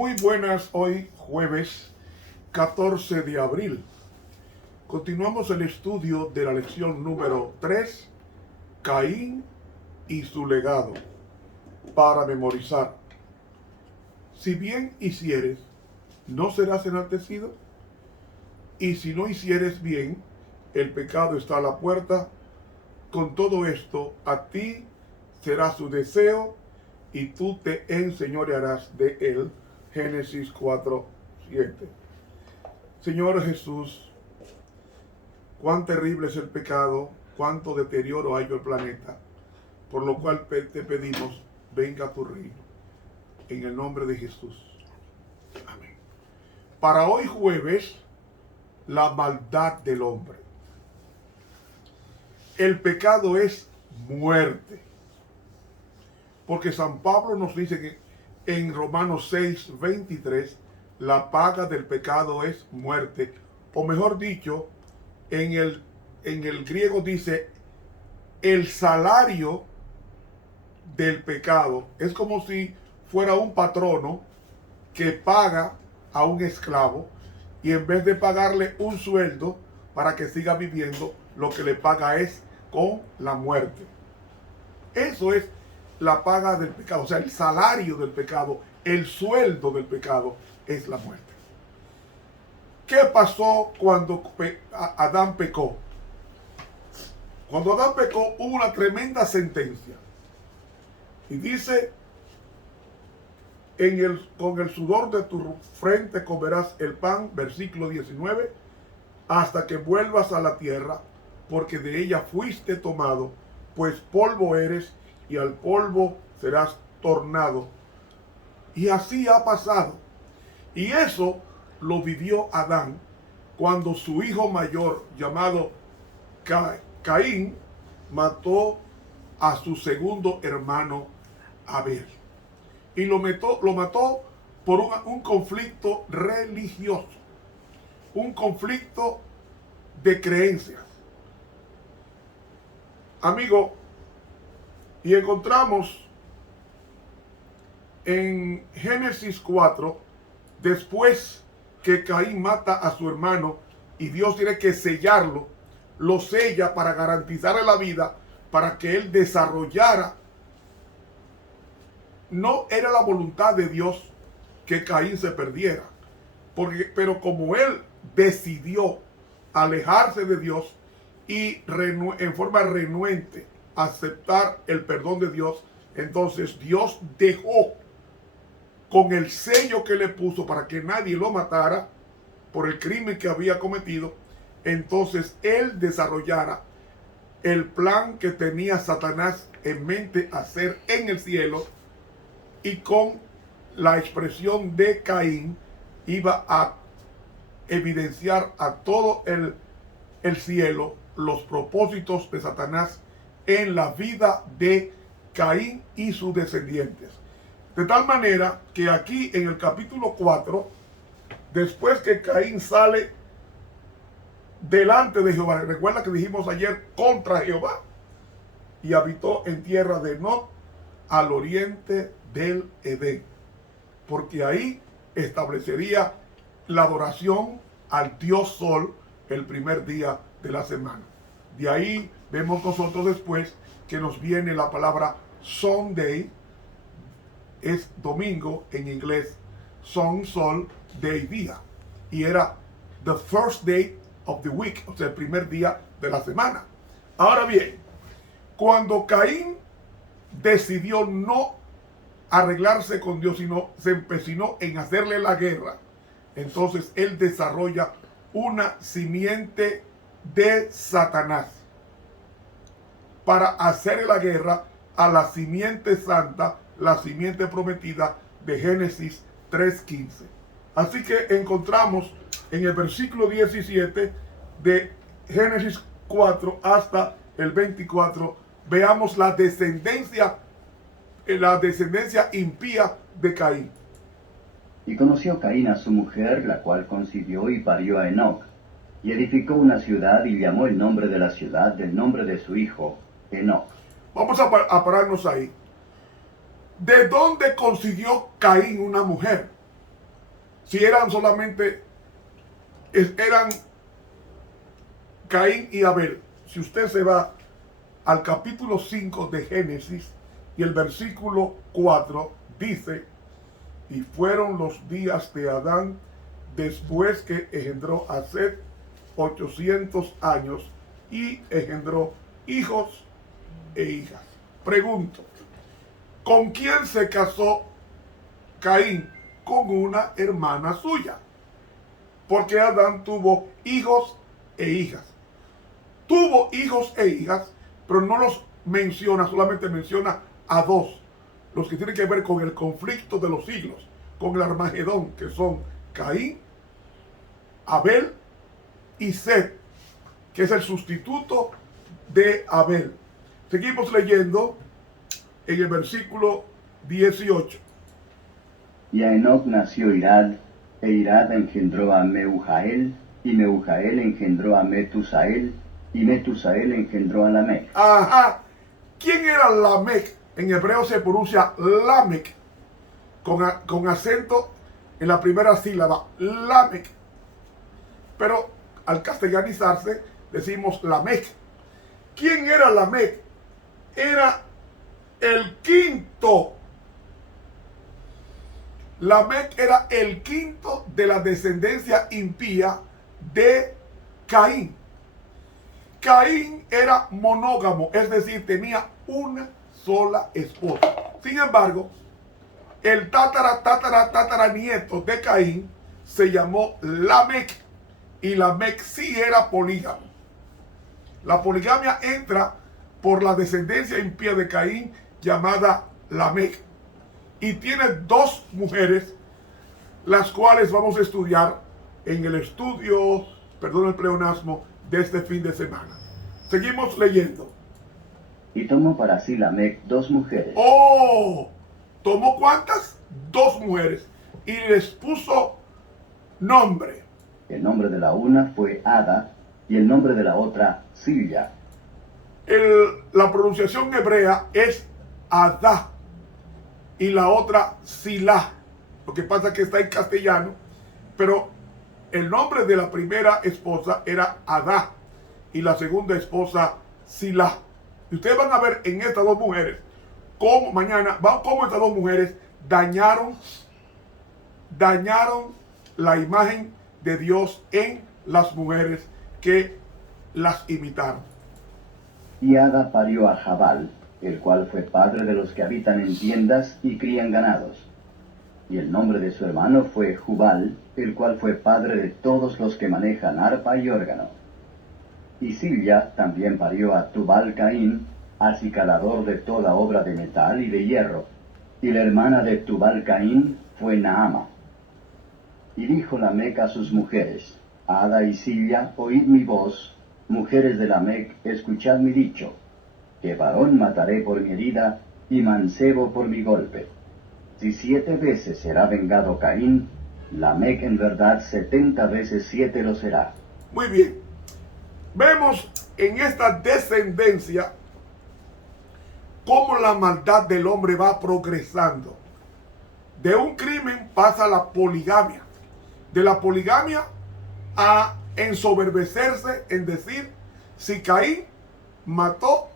Muy buenas, hoy jueves 14 de abril. Continuamos el estudio de la lección número 3, Caín y su legado, para memorizar. Si bien hicieres, ¿no serás enaltecido? Y si no hicieres bien, el pecado está a la puerta. Con todo esto, a ti será su deseo y tú te enseñorearás de él. Génesis 4:7. Señor Jesús, cuán terrible es el pecado, cuánto deterioro hay en el planeta, por lo cual te pedimos, venga a tu reino, en el nombre de Jesús. Amén. Para hoy jueves, la maldad del hombre. El pecado es muerte, porque San Pablo nos dice que en Romanos 6:23, la paga del pecado es muerte, o mejor dicho, en el griego dice, el salario del pecado. Es como si fuera un patrono que paga a un esclavo y en vez de pagarle un sueldo para que siga viviendo, lo que le paga es con la muerte. Eso es la paga del pecado, o sea, el salario del pecado, el sueldo del pecado es la muerte. ¿Qué pasó cuando Adán pecó? Cuando Adán pecó hubo una tremenda sentencia. Y dice, con el sudor de tu frente comerás el pan, versículo 19, hasta que vuelvas a la tierra, porque de ella fuiste tomado, pues polvo eres y al polvo serás tornado. Y así ha pasado. Y eso lo vivió Adán cuando su hijo mayor, llamado Caín, mató a su segundo hermano Abel. Y lo mató por un conflicto religioso, un conflicto de creencias. Amigo, y encontramos en Génesis 4, después que Caín mata a su hermano y Dios tiene que sellarlo, lo sella para garantizarle la vida, para que él desarrollara. No era la voluntad de Dios que Caín se perdiera, pero como él decidió alejarse de Dios y en forma renuente aceptar el perdón de Dios, entonces Dios dejó con el sello que le puso para que nadie lo matara por el crimen que había cometido. Entonces él desarrollara el plan que tenía Satanás en mente hacer en el cielo, y con la expresión de Caín iba a evidenciar a todo el cielo los propósitos de Satanás en la vida de Caín y sus descendientes. De tal manera que aquí en el capítulo 4, después que Caín sale delante de Jehová, recuerda que dijimos ayer contra Jehová, y habitó en tierra de Nod, al oriente del Edén, porque ahí establecería la adoración al Dios Sol el primer día de la semana. De ahí vemos nosotros después que nos viene la palabra Sunday, es domingo en inglés, Sun, Sol, Day, día, y era the first day of the week, o sea, el primer día de la semana. Ahora bien, cuando Caín decidió no arreglarse con Dios, sino se empecinó en hacerle la guerra, entonces él desarrolla una simiente de Satanás para hacerle la guerra a la simiente santa, la simiente prometida de Génesis 3:15. Así que encontramos en el versículo 17 de Génesis 4 hasta el 24, veamos la descendencia impía de Caín. Y conoció Caín a su mujer, la cual concibió y parió a Enoc. Y edificó una ciudad y llamó el nombre de la ciudad del nombre de su hijo, Enoc. Vamos a pararnos ahí. ¿De dónde consiguió Caín una mujer? si eran solamente, eran Caín y Abel. Si usted se va al capítulo 5 de Génesis y el versículo 4 dice: y fueron los días de Adán después que engendró a Set 800 años y engendró hijos e hijas. Pregunto, ¿con quién se casó Caín? Con una hermana suya, porque Adán tuvo hijos e hijas. Tuvo hijos e hijas, pero no los menciona, solamente menciona a dos, los que tienen que ver con el conflicto de los siglos, con el Armagedón, que son Caín, Abel y Set, que es el sustituto de Abel. Seguimos leyendo en el versículo 18. Y a Enoc nació Irad, e Irad engendró a Meujael, y Meujael engendró a Metusael, y Metusael engendró a Lamec. Ajá. ¿Quién era Lamec? En hebreo se pronuncia Lamec, con acento en la primera sílaba, Lamec. Pero al castellanizarse decimos Lamec. ¿Quién era Lamec? Era el quinto. Lamec era el quinto de la descendencia impía de Caín. Caín era monógamo, es decir, tenía una sola esposa. Sin embargo, el tataranieto de Caín se llamó Lamec, y Lamec sí era polígamo. La poligamia entra por la descendencia impía de Caín llamada Lamec, y tiene dos mujeres, las cuales vamos a estudiar en el estudio, perdón el pleonasmo, de este fin de semana. Seguimos leyendo. Y tomó para sí Lamec dos mujeres. ¡Oh! ¿Tomó cuántas? Dos mujeres. Y les puso nombre. El nombre de la una fue Ada, y el nombre de la otra Silla. La pronunciación hebrea es Adá, y la otra Silá. Lo que pasa es que está en castellano, pero el nombre de la primera esposa era Adá, y la segunda esposa Silá. Y ustedes van a ver en estas dos mujeres, cómo estas dos mujeres dañaron la imagen de Dios en las mujeres que las imitaron. Y Ada parió a Jabal, el cual fue padre de los que habitan en tiendas y crían ganados. Y el nombre de su hermano fue Jubal, el cual fue padre de todos los que manejan arpa y órgano. Y Silla también parió a Tubal Caín, acicalador de toda obra de metal y de hierro. Y la hermana de Tubal Caín fue Naama. Y dijo Lamec a sus mujeres: Ada y Silla, oíd mi voz, mujeres de Lamec, escuchad mi dicho, que varón mataré por mi herida, y mancebo por mi golpe. Si 7 veces será vengado Caín, Lamec en verdad 70 veces 7 lo será. Muy bien. Vemos en esta descendencia cómo la maldad del hombre va progresando. De un crimen pasa a la poligamia. De la poligamia a ensoberbecerse en decir: si Caín mató,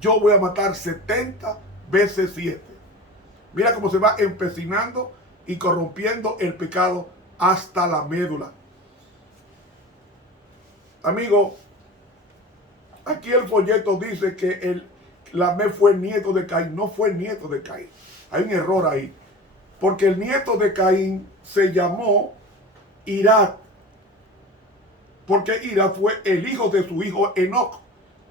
yo voy a matar 70 veces 7. Mira cómo se va empecinando y corrompiendo el pecado hasta la médula. Amigo, aquí el folleto dice que Lamec fue nieto de Caín. No fue nieto de Caín. Hay un error ahí. Porque el nieto de Caín se llamó Irad. Porque Irad fue el hijo de su hijo Enoc,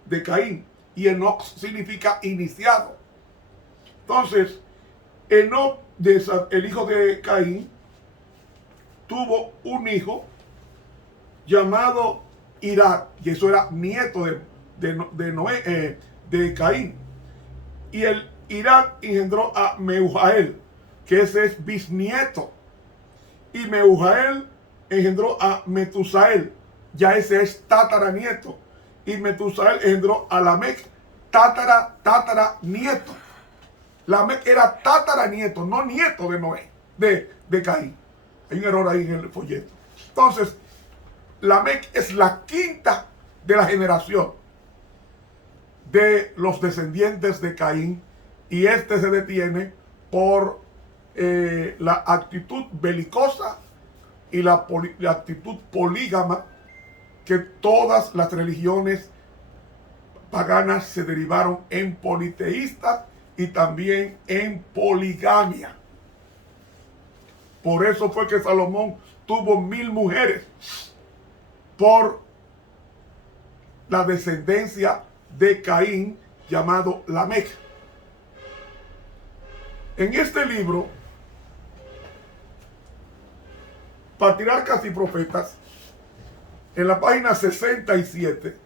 de Caín. Y Enoc significa iniciado. Entonces, Enoc, el hijo de Caín, tuvo un hijo llamado Irad, y eso era nieto de Caín. Y el Irad engendró a Meujael, que ese es bisnieto. Y Meujael engendró a Metusael, ya ese es tataranieto. Y Metusael engendró a Lamec, tataranieto. Lamec era tataranieto, no nieto de Noé, de Caín. Hay un error ahí en el folleto. Entonces, Lamec es la quinta de la generación de los descendientes de Caín, y este se detiene por la actitud belicosa y la actitud polígama, que todas las religiones paganas se derivaron en politeístas y también en poligamia. Por eso fue que Salomón tuvo 1000 mujeres, por la descendencia de Caín llamado Lamec. En este libro, Patriarcas y Profetas, en la página 67,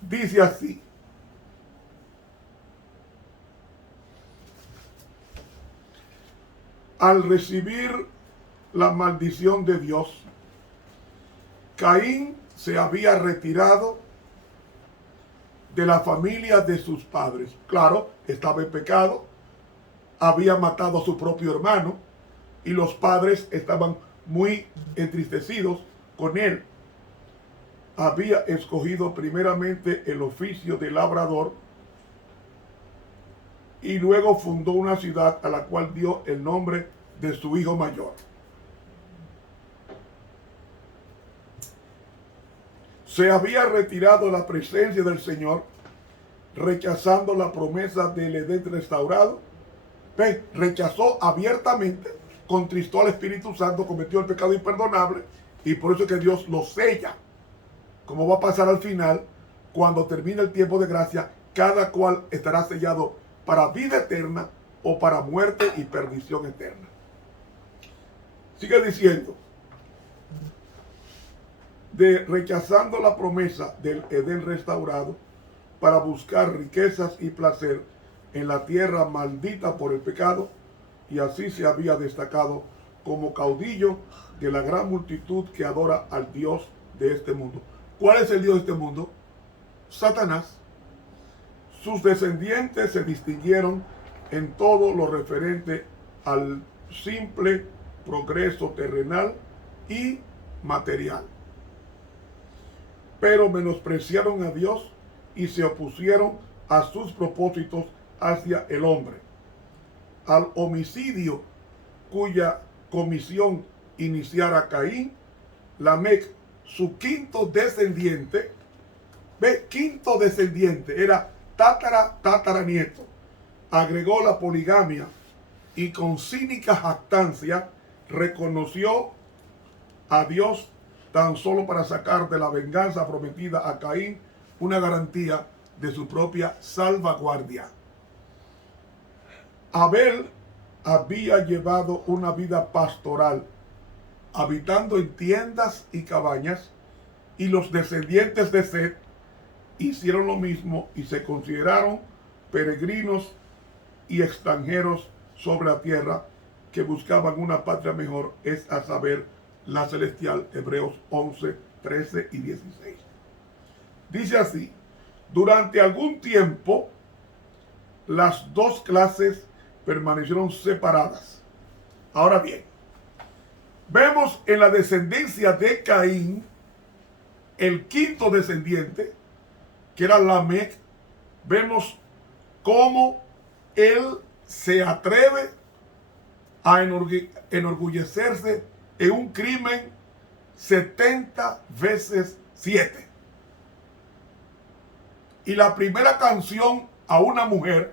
dice así: al recibir la maldición de Dios, Caín se había retirado de la familia de sus padres. Claro, estaba en pecado, había matado a su propio hermano, y los padres estaban muy entristecidos con él. Había escogido primeramente el oficio de labrador y luego fundó una ciudad a la cual dio el nombre de su hijo mayor. Se había retirado de la presencia del Señor, rechazando la promesa del Edén restaurado. Rechazó abiertamente, contristó al Espíritu Santo, cometió el pecado imperdonable, y por eso es que Dios lo sella. Como va a pasar al final, cuando termine el tiempo de gracia, cada cual estará sellado para vida eterna o para muerte y perdición eterna. Sigue diciendo: de rechazando la promesa del Edén restaurado para buscar riquezas y placer en la tierra maldita por el pecado, y así se había destacado como caudillo de la gran multitud que adora al Dios de este mundo. ¿Cuál es el Dios de este mundo? Satanás. Sus descendientes se distinguieron en todo lo referente al simple progreso terrenal y material, pero menospreciaron a Dios y se opusieron a sus propósitos hacia el hombre. Al homicidio cuya comisión iniciara Caín, Lamec, su quinto descendiente, quinto descendiente, era tataranieto, agregó la poligamia y con cínica jactancia reconoció a Dios tan solo para sacar de la venganza prometida a Caín una garantía de su propia salvaguardia. Abel había llevado una vida pastoral, habitando en tiendas y cabañas, y los descendientes de Set hicieron lo mismo y se consideraron peregrinos y extranjeros sobre la tierra, que buscaban una patria mejor, es a saber, la celestial. Hebreos 11, 13 y 16. Dice así: durante algún tiempo las dos clases permanecieron separadas. Ahora bien, vemos en la descendencia de Caín, el quinto descendiente, que era Lamec, vemos cómo él se atreve a enorgullecerse en un crimen 70 veces 7. Y la primera canción a una mujer,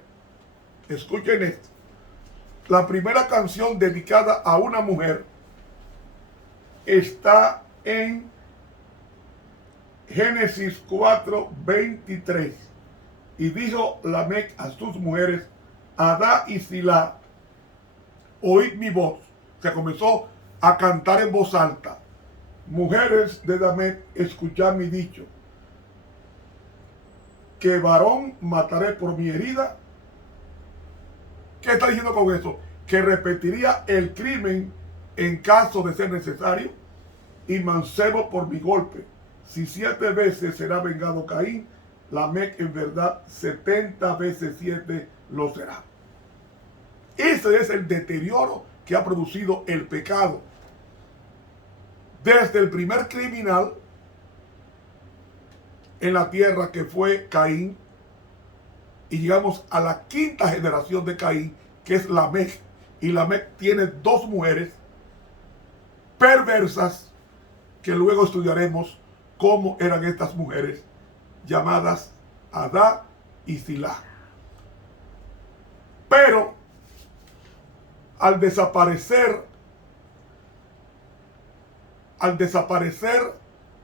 escuchen esto, la primera canción dedicada a una mujer está en Génesis 4:23. Y dijo Lamec a sus mujeres, Adá y Silá, oíd mi voz. Se comenzó a cantar en voz alta: mujeres de Lamec, escuchad mi dicho, que varón mataré por mi herida. ¿Qué está diciendo con eso? Que repetiría el crimen en caso de ser necesario, y mancebo por mi golpe. Si 7 veces será vengado Caín, Lamec en verdad 70 veces 7 lo será. Ese es el deterioro que ha producido el pecado. Desde el primer criminal en la tierra, que fue Caín, y llegamos a la quinta generación de Caín, que es Lamec. Y Lamec tiene dos mujeres perversas, que luego estudiaremos cómo eran estas mujeres, llamadas Adá y Zilá. Pero al desaparecer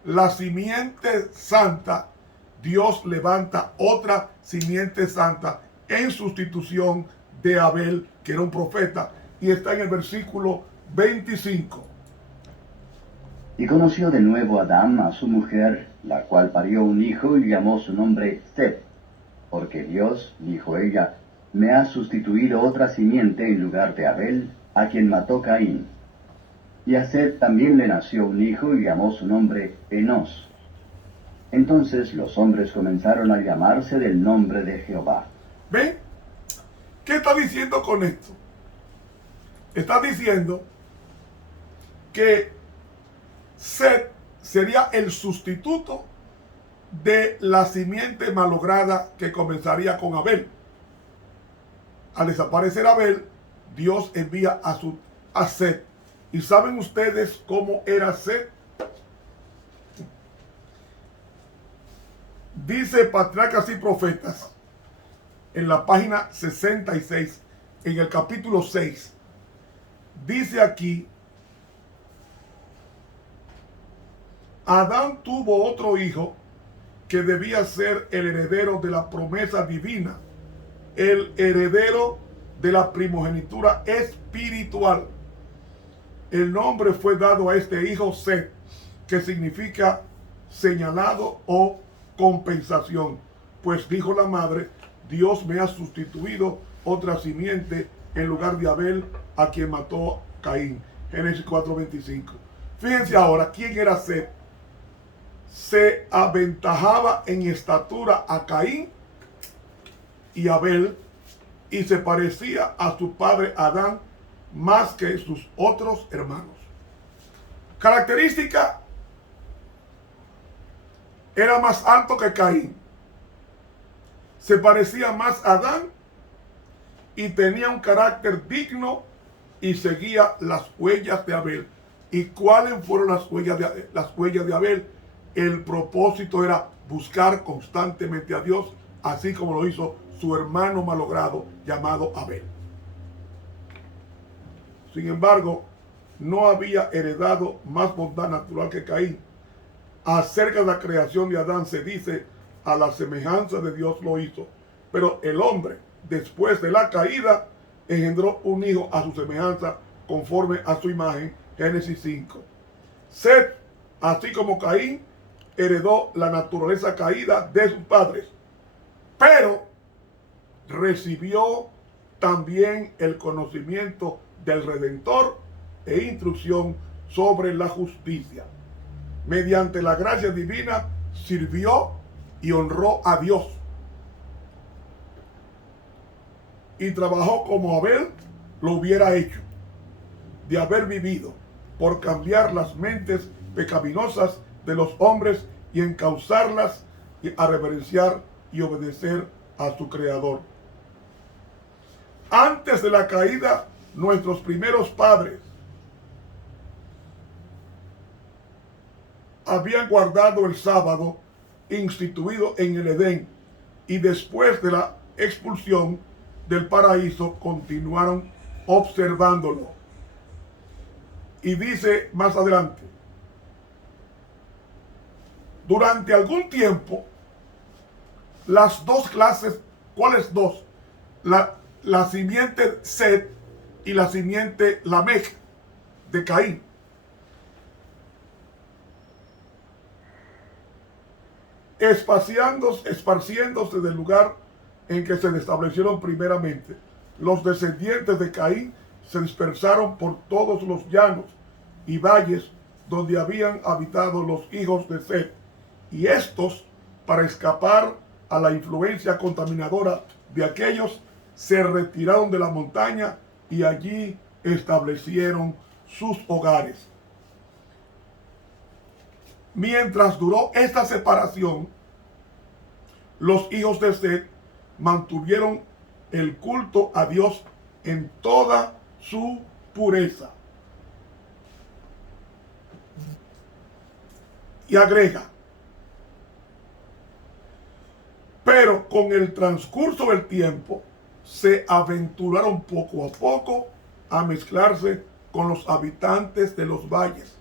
la simiente santa, Dios levanta otra simiente santa en sustitución de Abel, que era un profeta, y está en el versículo 25. Y conoció de nuevo Adán a su mujer, la cual parió un hijo y llamó su nombre Set, porque Dios, dijo ella, me ha sustituido otra simiente en lugar de Abel, a quien mató Caín. Y a Set también le nació un hijo y llamó su nombre Enos. Entonces los hombres comenzaron a llamarse del nombre de Jehová. ¿Ven? ¿Qué está diciendo con esto? Está diciendo que Set sería el sustituto de la simiente malograda que comenzaría con Abel. Al desaparecer Abel, Dios envía a Set. ¿Y saben ustedes cómo era Set? Dice Patriarcas y Profetas, en la página 66, en el capítulo 6, dice aquí: Adán tuvo otro hijo que debía ser el heredero de la promesa divina, el heredero de la primogenitura espiritual. El nombre fue dado a este hijo Set, que significa señalado o compensación, pues dijo la madre: Dios me ha sustituido otra simiente en lugar de Abel, a quien mató Caín. Génesis 4:25. Fíjense ahora, ¿quién era Set? Se aventajaba en estatura a Caín y Abel, y se parecía a su padre Adán más que sus otros hermanos. Característica: era más alto que Caín, se parecía más a Adán y tenía un carácter digno y seguía las huellas de Abel. ¿Y cuáles fueron las huellas de Abel? El propósito era buscar constantemente a Dios, así como lo hizo su hermano malogrado llamado Abel. Sin embargo, no había heredado más bondad natural que Caín. Acerca de la creación de Adán se dice: a la semejanza de Dios lo hizo. Pero el hombre, después de la caída, engendró un hijo a su semejanza, conforme a su imagen. Génesis 5. Set, así como Caín, heredó la naturaleza caída de sus padres, pero recibió también el conocimiento del Redentor e instrucción sobre la justicia. Mediante la gracia divina sirvió y honró a Dios, y trabajó como Abel lo hubiera hecho, de haber vivido, por cambiar las mentes pecaminosas de los hombres y encauzarlas a reverenciar y obedecer a su Creador. Antes de la caída, nuestros primeros padres habían guardado el sábado instituido en el Edén, y después de la expulsión del paraíso continuaron observándolo. Y dice más adelante: durante algún tiempo, las dos clases, ¿cuáles dos? La simiente Set y la simiente Lamec de Caín, esparciéndose del lugar en que se establecieron primeramente. Los descendientes de Caín se dispersaron por todos los llanos y valles donde habían habitado los hijos de Set, y estos, para escapar a la influencia contaminadora de aquellos, se retiraron de la montaña y allí establecieron sus hogares. Mientras duró esta separación, los hijos de Set mantuvieron el culto a Dios en toda su pureza. Y agrega, pero con el transcurso del tiempo se aventuraron poco a poco a mezclarse con los habitantes de los valles.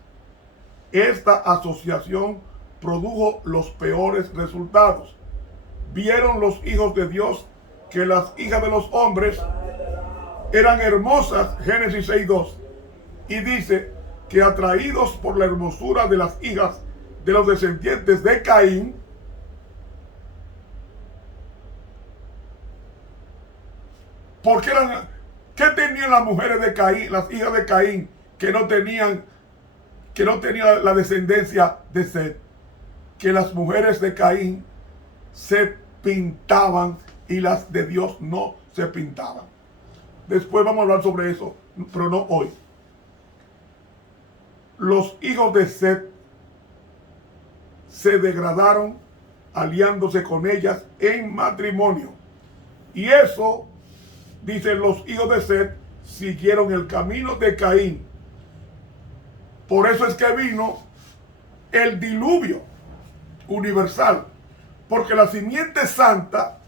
Esta asociación produjo los peores resultados. Vieron los hijos de Dios que las hijas de los hombres eran hermosas, Génesis 6:2, y dice que atraídos por la hermosura de las hijas de los descendientes de Caín, porque ¿qué tenían las mujeres de Caín, las hijas de Caín, que no tenían la descendencia de Set? Que las mujeres de Caín se pintaban y las de Dios no se pintaban. Después vamos a hablar sobre eso, pero no hoy. Los hijos de Set se degradaron aliándose con ellas en matrimonio. Y eso, dicen, los hijos de Set siguieron el camino de Caín. Por eso es que vino el diluvio universal, porque la simiente santa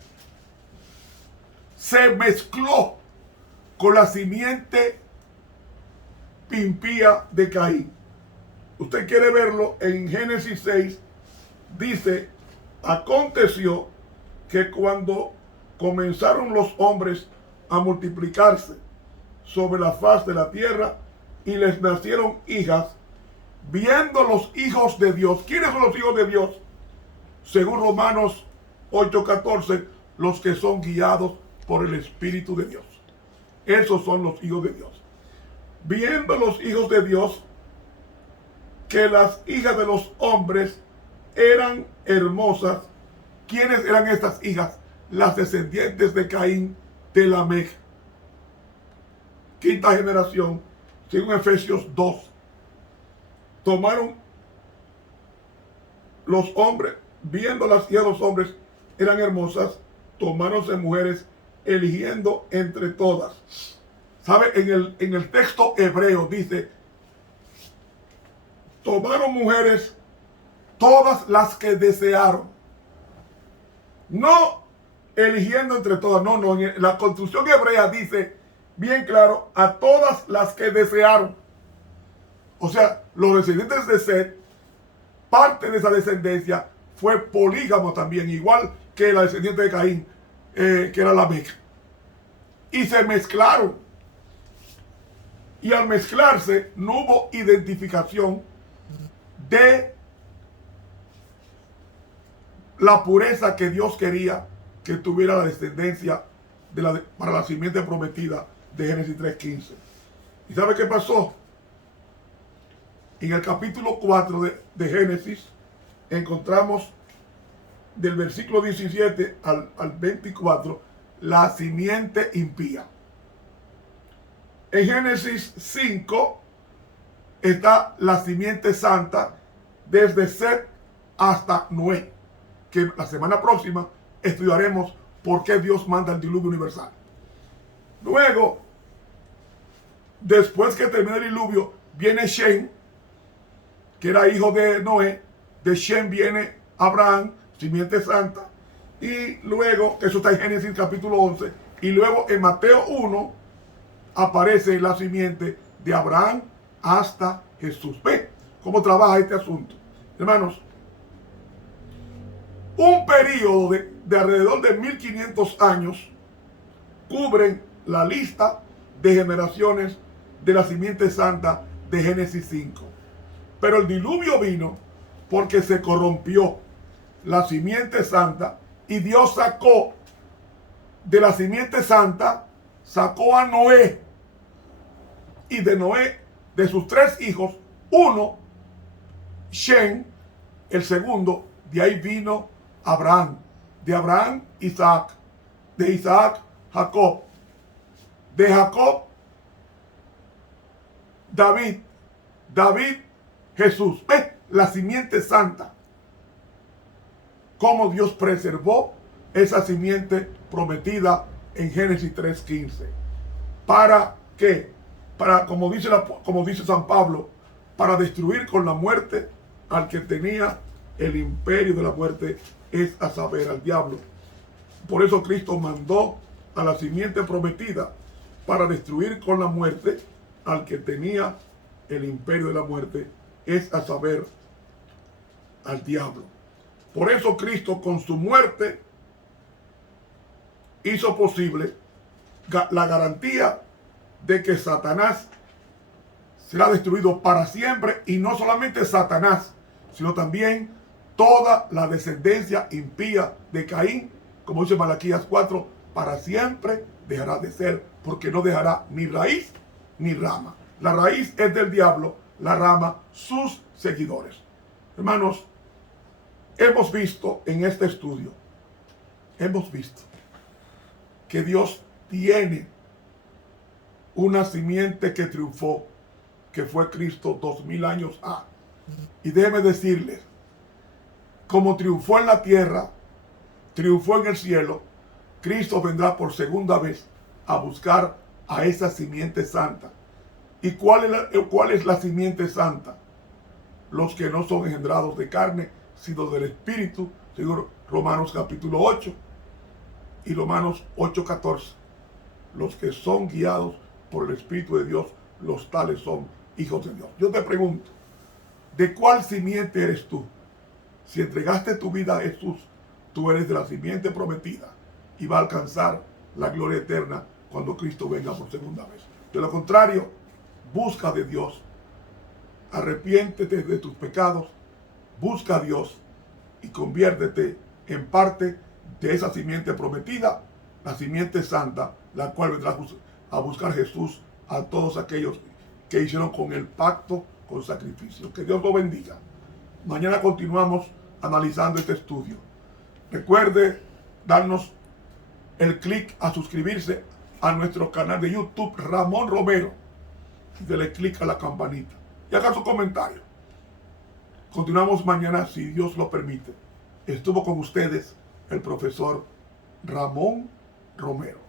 se mezcló con la simiente impía de Caín. Usted quiere verlo en Génesis 6, dice, aconteció que cuando comenzaron los hombres a multiplicarse sobre la faz de la tierra y les nacieron hijas, viendo los hijos de Dios. ¿Quiénes son los hijos de Dios? Según Romanos 8:14, los que son guiados por el Espíritu de Dios. Esos son los hijos de Dios. Viendo los hijos de Dios que las hijas de los hombres eran hermosas. ¿Quiénes eran estas hijas? Las descendientes de Caín, de Lamech, quinta generación, según Efesios 2. Tomaron los hombres, viendo las hijas de los hombres eran hermosas, tomáronse mujeres, eligiendo entre todas. ¿Sabe? En el texto hebreo dice, tomaron mujeres todas las que desearon. No eligiendo entre todas, no. En la construcción hebrea dice bien claro, a todas las que desearon. O sea, los descendientes de Set, parte de esa descendencia fue polígamo también, igual que la descendiente de Caín, que era Lamech. Y se mezclaron. Y al mezclarse no hubo identificación de la pureza que Dios quería que tuviera la descendencia para la simiente prometida de Génesis 3:15. ¿Y sabe qué pasó? En el capítulo 4 de Génesis encontramos del versículo 17 al 24 la simiente impía. En Génesis 5 está la simiente santa desde Set hasta Noé, que la semana próxima estudiaremos por qué Dios manda el diluvio universal. Luego, después que termina el diluvio, viene Shem, que era hijo de Noé. De Shem viene Abraham, simiente santa. Y luego, eso está en Génesis capítulo 11. Y luego en Mateo 1 aparece la simiente de Abraham hasta Jesús. ¿Ve cómo trabaja este asunto? Hermanos, un periodo de alrededor de 1500 años cubren la lista de generaciones de la simiente santa de Génesis 5. Pero el diluvio vino porque se corrompió la simiente santa y Dios sacó de la simiente santa, sacó a Noé. Y de Noé, de sus 3 hijos, uno, Shem, el segundo, de ahí vino Abraham. De Abraham, Isaac. De Isaac, Jacob. De Jacob, David, Jesús. ¿Ves? La simiente santa. Cómo Dios preservó esa simiente prometida en Génesis 3:15. ¿Para qué? Para, como dice San Pablo, para destruir con la muerte al que tenía el imperio de la muerte, es a saber, al diablo. Por eso Cristo mandó a la simiente prometida para destruir con la muerte al que tenía el imperio de la muerte, es a saber, al diablo. Por eso Cristo con su muerte hizo posible la garantía de que Satanás será destruido para siempre, y no solamente Satanás, sino también toda la descendencia impía de Caín, como dice Malaquías 4, para siempre dejará de ser, porque no dejará ni raíz ni rama. La raíz es del diablo, la rama sus seguidores. Hermanos, hemos visto en este estudio, hemos visto que Dios tiene una simiente que triunfó, que fue Cristo 2000 años ha. Y déjeme decirles, como triunfó en la tierra, triunfó en el cielo, Cristo vendrá por segunda vez a buscar a esa simiente santa. ¿Y cuál es la simiente santa? Los que no son engendrados de carne, sino del Espíritu, según Romanos capítulo 8 y Romanos 8:14. Los que son guiados por el Espíritu de Dios, los tales son hijos de Dios. Yo te pregunto, ¿de cuál simiente eres tú? Si entregaste tu vida a Jesús, tú eres de la simiente prometida y va a alcanzar la gloria eterna cuando Cristo venga por segunda vez. De lo contrario, busca de Dios, arrepiéntete de tus pecados, busca a Dios y conviértete en parte de esa simiente prometida, la simiente santa, la cual vendrá a buscar Jesús a todos aquellos que hicieron con el pacto con sacrificio. Que Dios lo bendiga. Mañana continuamos analizando este estudio. Recuerde darnos el clic a suscribirse a nuestro canal de YouTube Ramón Romero y dele clic a la campanita y haga su comentario. Continuamos mañana si Dios lo permite. Estuvo con ustedes el profesor Ramón Romero.